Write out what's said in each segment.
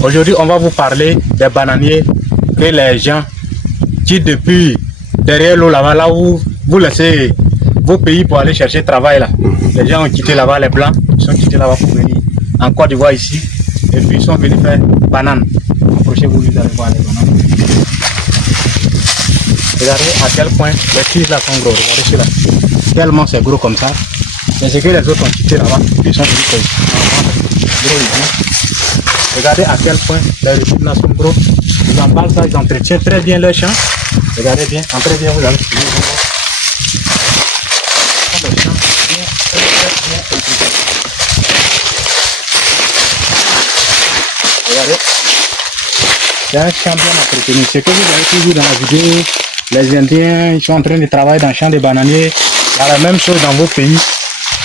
Aujourd'hui, on va vous parler des bananiers que les gens quittent depuis derrière l'eau là-bas, là où vous laissez vos pays pour aller chercher travail là. Les gens ont quitté là-bas, les blancs, ils sont quittés là-bas pour venir en Côte d'Ivoire ici. Et puis ils sont venus faire banane. Approchez-vous, vous allez voir les bananes. Regardez à quel point les tiges là sont gros. Regardez celui-là. Tellement c'est gros comme ça. Mais c'est que les autres ont quitté là-bas. Ils sont venus faire ici. Regardez à quel point les régimes là sont gros. Ils emballent ça, ils entretiennent très bien leur champ. Regardez bien, entrez bien, vous allez suivre. Le champ bien, très entretenu. Regardez. C'est un champ bien entretenu. C'est que vous avez toujours dans la vidéo, les Indiens ils sont en train de travailler dans le champ des bananiers. Il y a la même chose dans vos pays,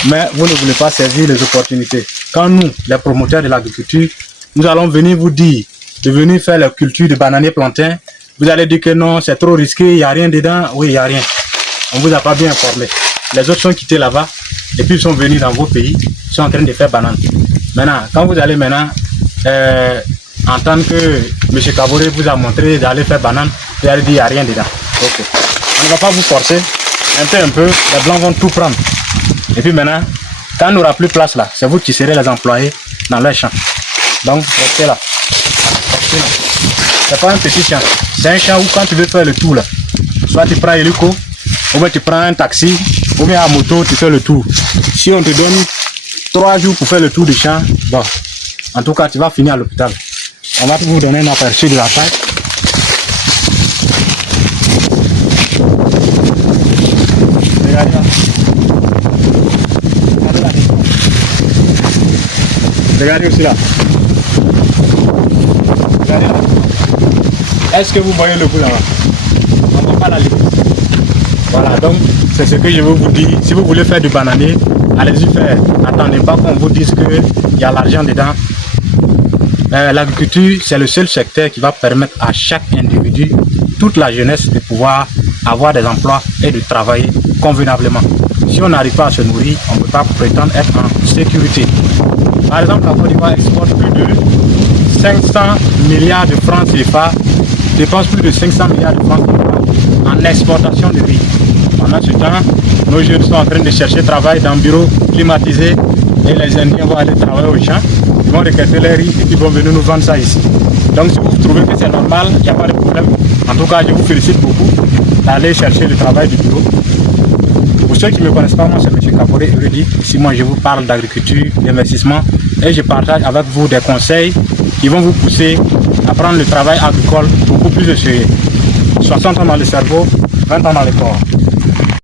mais vous ne voulez pas saisir les opportunités. Quand nous, les promoteurs de l'agriculture, nous allons venir vous dire de venir faire la culture de bananiers plantains, vous allez dire que non, c'est trop risqué, il n'y a rien dedans. Oui, il n'y a rien. On ne vous a pas bien informé. Les autres sont quittés là-bas et puis ils sont venus dans vos pays, ils sont en train de faire banane. Maintenant, quand vous allez maintenant entendre que M. Kaboré vous a montré d'aller faire banane, vous allez dire qu'il n'y a rien dedans. Okay. On ne va pas vous forcer. Un peu, les blancs vont tout prendre. Et puis maintenant, quand il n'y aura plus de place là, c'est vous qui serez les employés dans leur champ. Donc, restez là. C'est pas un petit champ. C'est un champ où quand tu veux faire le tour là, soit tu prends l'hélico, ou bien tu prends un taxi, ou bien à moto, tu fais le tour. Si on te donne 3 jours pour faire le tour du champ, bon, en tout cas, tu vas finir à l'hôpital. On va vous donner un aperçu de la taille. Regardez là. Regardez aussi là. Regardez là. Est-ce que vous voyez le bout là-bas? On ne va pas la lire. Voilà, donc c'est ce que je veux vous dire. Si vous voulez faire du bananier, allez-y faire. N'attendez pas qu'on vous dise qu'il y a l'argent dedans. L'agriculture, c'est le seul secteur qui va permettre à chaque individu, toute la jeunesse, de pouvoir avoir des emplois et de travailler convenablement. Si on n'arrive pas à se nourrir, on ne peut pas prétendre être en sécurité. Par exemple, la Côte d'Ivoire exporte plus de 500 milliards de francs CFA, dépense plus de 500 milliards de francs CFA en exportation de riz. Pendant ce temps, nos jeunes sont en train de chercher travail dans un bureau climatisé et les Indiens vont aller travailler au champ, ils vont récolter les riz et ils vont venir nous vendre ça ici. Donc si vous trouvez que c'est normal, il n'y a pas de problème. En tout cas, je vous félicite beaucoup d'aller chercher le travail du bureau. Pour ceux qui ne me connaissent pas, moi c'est M. Kaboré Uredi. Ici, moi je vous parle d'agriculture, d'investissement et je partage avec vous des conseils qui vont vous pousser à prendre le travail agricole beaucoup plus de sérieux. 60 ans dans le cerveau, 20 ans dans le corps.